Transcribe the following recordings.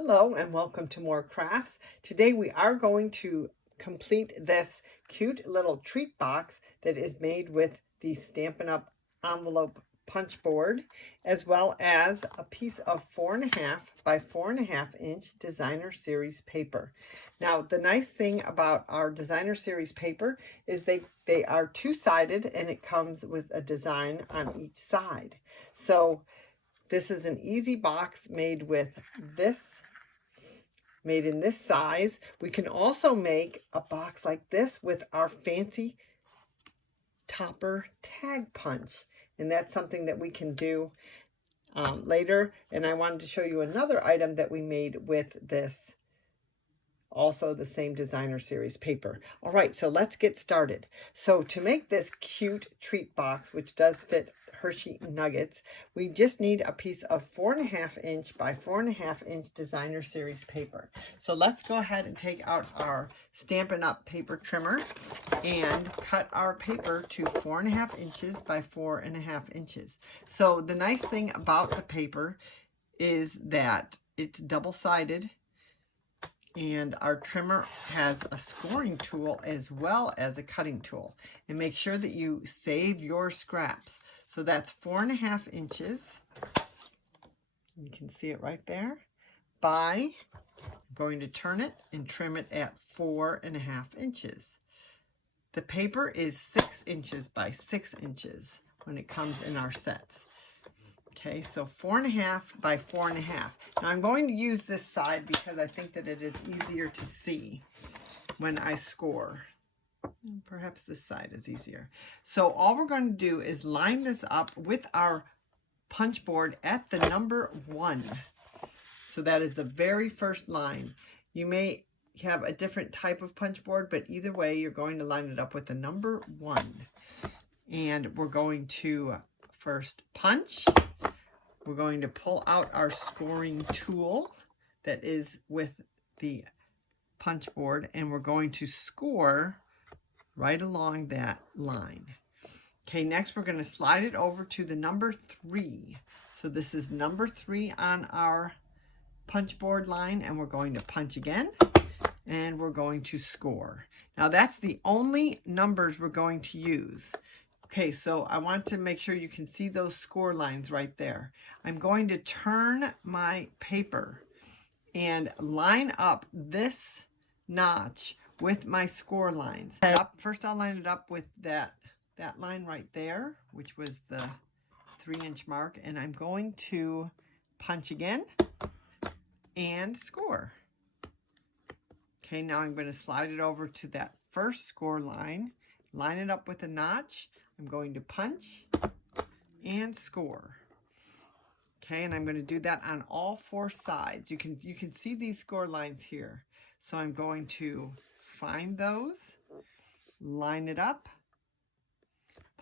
Hello and welcome to More Crafts. Today we are going to complete this cute little treat box that is made with the Stampin' Up! Envelope punch board, as well as a piece of 4.5 by 4.5 inch designer series paper. Now the nice thing about our designer series paper is they are two-sided and it comes with a design on each side. So this is an easy box made with this, made in this size. We can also make a box like this with our fancy topper tag punch. And that's something that we can do later. And I wanted to show you another item that we made with this, also the same designer series paper. All right, so let's get started. So to make this cute treat box, which does fit Hershey nuggets, we just need a piece of 4.5 inch by 4.5 inch designer series paper. So let's go ahead and take out our Stampin' Up! Paper trimmer and cut our paper to 4.5 inches by 4.5 inches. So the nice thing about the paper is that it's double-sided, and our trimmer has a scoring tool as well as a cutting tool. And make sure that you save your scraps. So that's 4.5 inches. You can see it right there. I'm going to turn it and trim it at 4.5 inches. The paper is 6 inches by 6 inches when it comes in our sets. Okay, so 4.5 by 4.5. Now I'm going to use this side because I think that it is easier to see when I score. Perhaps this side is easier. So all we're going to do is line this up with our punch board at the number 1. So that is the very first line. You may have a different type of punch board, but either way, you're going to line it up with the number 1. And we're going to first punch. We're going to pull out our scoring tool that is with the punch board, and we're going to score right along that line. Okay, next we're going to slide it over to the number 3. So this is number 3 on our punch board line, and we're going to punch again, and we're going to score. Now that's the only numbers we're going to use. Okay, so I want to make sure you can see those score lines right there. I'm going to turn my paper and line up this notch with my score lines. First I'll line it up with that line right there, which was the 3-inch mark, and I'm going to punch again and score. Okay, now I'm going to slide it over to that first score line, line it up with a notch. I'm going to punch and score. Okay, and I'm going to do that on all 4 sides. You can see these score lines here. So I'm going to find those, line it up,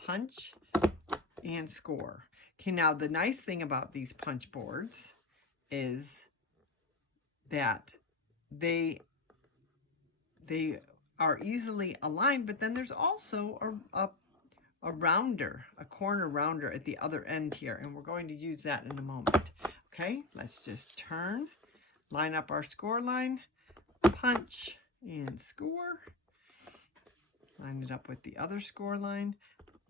punch, and score. Okay, now the nice thing about these punch boards is that they are easily aligned, but then there's also a corner rounder at the other end here, and we're going to use that in a moment. Okay, let's just turn, line up our score line, punch and score, line it up with the other score line,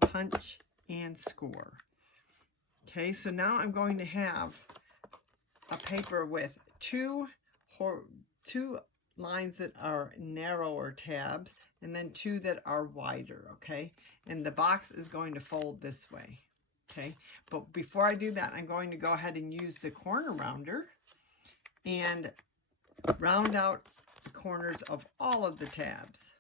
punch and score. Okay, so now I'm going to have a paper with two lines that are narrower tabs, and then 2 that are wider, okay? And the box is going to fold this way, okay? But before I do that, I'm going to go ahead and use the corner rounder and round out the corners of all of the tabs.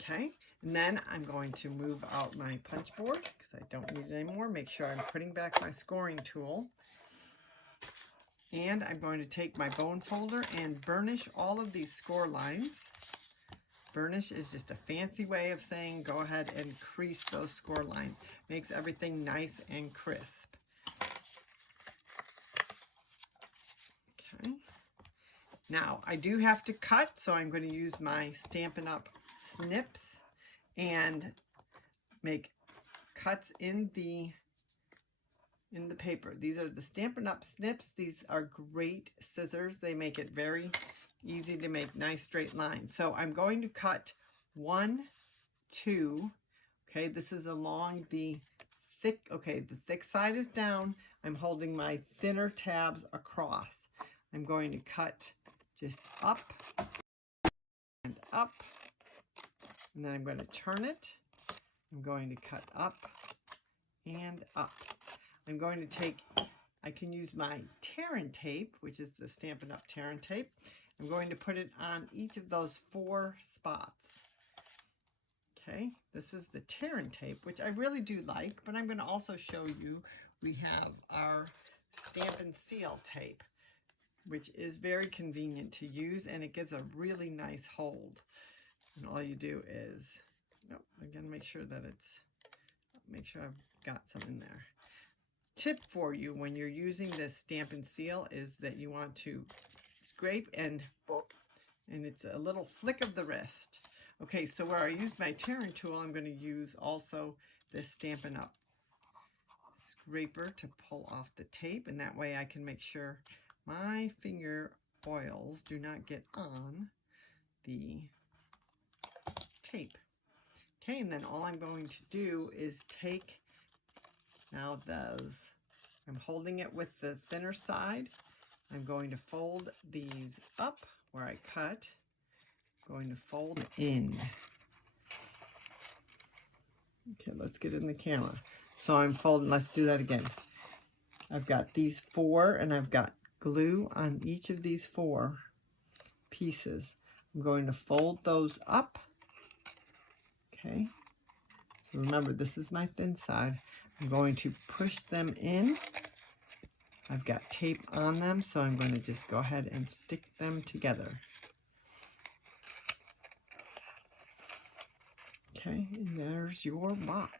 Okay, and then I'm going to move out my punch board because I don't need it anymore. Make sure I'm putting back my scoring tool. And I'm going to take my bone folder and burnish all of these score lines. Burnish is just a fancy way of saying go ahead and crease those score lines. Makes everything nice and crisp. Okay. Now, I do have to cut, so I'm going to use my Stampin' Up! Snips and make cuts in the paper. These are the Stampin' Up! Snips. These are great scissors. They make it very easy to make nice straight lines. So I'm going to cut 1, 2. Okay, this is along the thick, okay, the thick side is down. I'm holding my thinner tabs across. I'm going to cut just up and up, and then I'm going to turn it. I'm going to cut up and up. I'm going to take, I can use my tearing tape, which is the Stampin' Up! Tearing tape. I'm going to put it on each of those 4 spots. Okay, this is the tearing tape, which I really do like, but I'm going to also show you we have our Stampin' Seal tape, which is very convenient to use, and it gives a really nice hold. And all you do is, again, make sure I've got some in there. Tip for you when you're using this Stampin' Seal is that you want to scrape and boop, and it's a little flick of the wrist. Okay, so where I used my tearing tool, I'm going to use also this Stampin' Up! Scraper to pull off the tape, and that way I can make sure my finger oils do not get on the tape. Okay, and then all I'm going to do is take now I'm holding it with the thinner side. I'm going to fold these up where I cut. I'm going to fold in. Okay, let's get in the camera. So I'm folding, let's do that again. I've got these 4, and I've got glue on each of these 4 pieces. I'm going to fold those up. Okay. Remember, this is my thin side. I'm going to push them in. I've got tape on them, so I'm going to just go ahead and stick them together. Okay, and there's your box.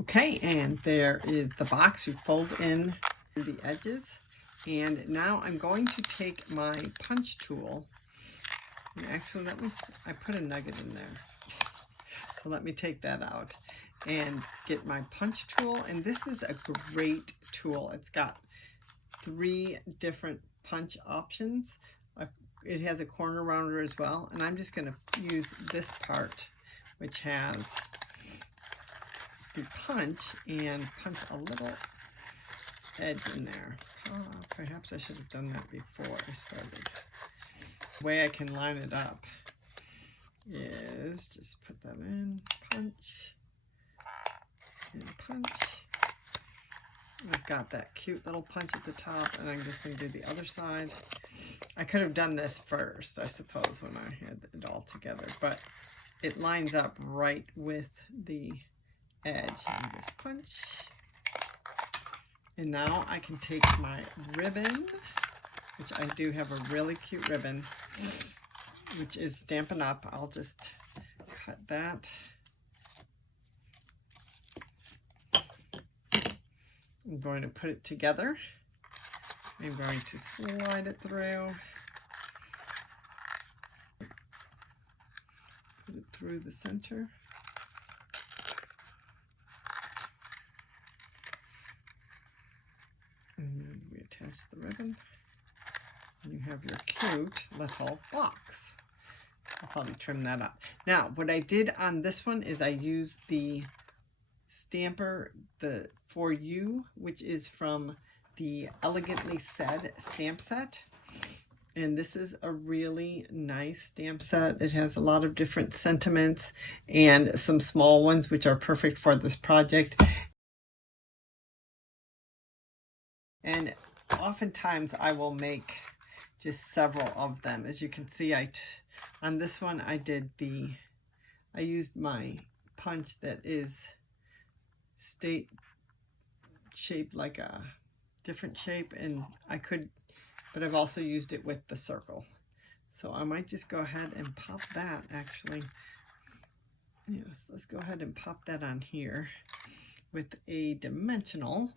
Okay, and there is the box. You fold in the edges. And now I'm going to take my punch tool. And actually, I put a nugget in there. So let me take that out and get my punch tool. And this is a great tool. It's got 3 different punch options. It has a corner rounder as well. And I'm just going to use this part, which has the punch, and punch a little edge in there. Perhaps I should have done that before I started. The way I can line it up is just put that in, punch, and punch. I've got that cute little punch at the top, and I'm just going to do the other side. I could have done this first, I suppose, when I had it all together, but it lines up right with the edge. And just punch. And now I can take my ribbon, which I do have a really cute ribbon, which is Stampin' Up! I'll just cut that. I'm going to put it together. I'm going to slide it through. Put it through the center. And we attach the ribbon. And you have your cute little box. I'll probably trim that up. Now, what I did on this one is I used the stamper, the For You, which is from the Elegantly Said stamp set. And this is a really nice stamp set. It has a lot of different sentiments and some small ones, which are perfect for this project. And oftentimes I will make just several of them. As you can see, on this one I used my punch that is shaped like a different shape, and but I've also used it with the circle. So I might just go ahead and pop that, actually. Yes, let's go ahead and pop that on here with a dimensional.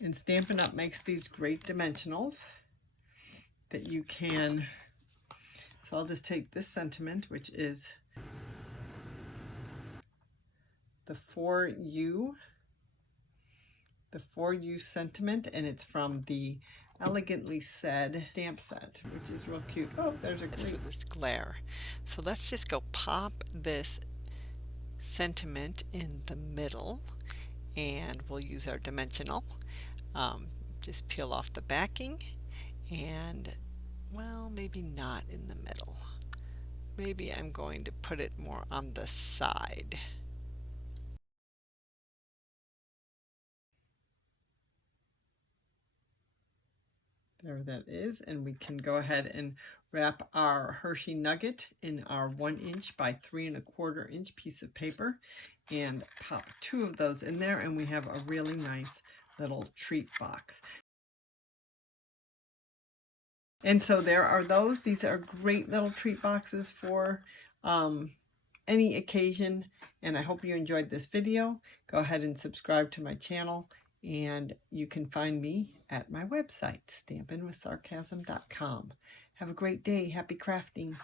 And Stampin' Up! Makes these great dimensionals that you can So I'll just take this sentiment, which is the For You sentiment, and it's from the Elegantly Said stamp set, which is real cute. Oh, there's a great... for this glare. So let's just go pop this sentiment in the middle, and we'll use our dimensional. Just peel off the backing, and well, maybe not in the middle. Maybe I'm going to put it more on the side. There that is, and we can go ahead and wrap our Hershey nugget in our 1" by 3¼ piece of paper and pop 2 of those in there, and we have a really nice little treat box. And so there are those. These are great little treat boxes for any occasion, and I hope you enjoyed this video. Go ahead and subscribe to my channel, and you can find me at my website, stampinwithsarcasm.com. Have a great day. Happy crafting.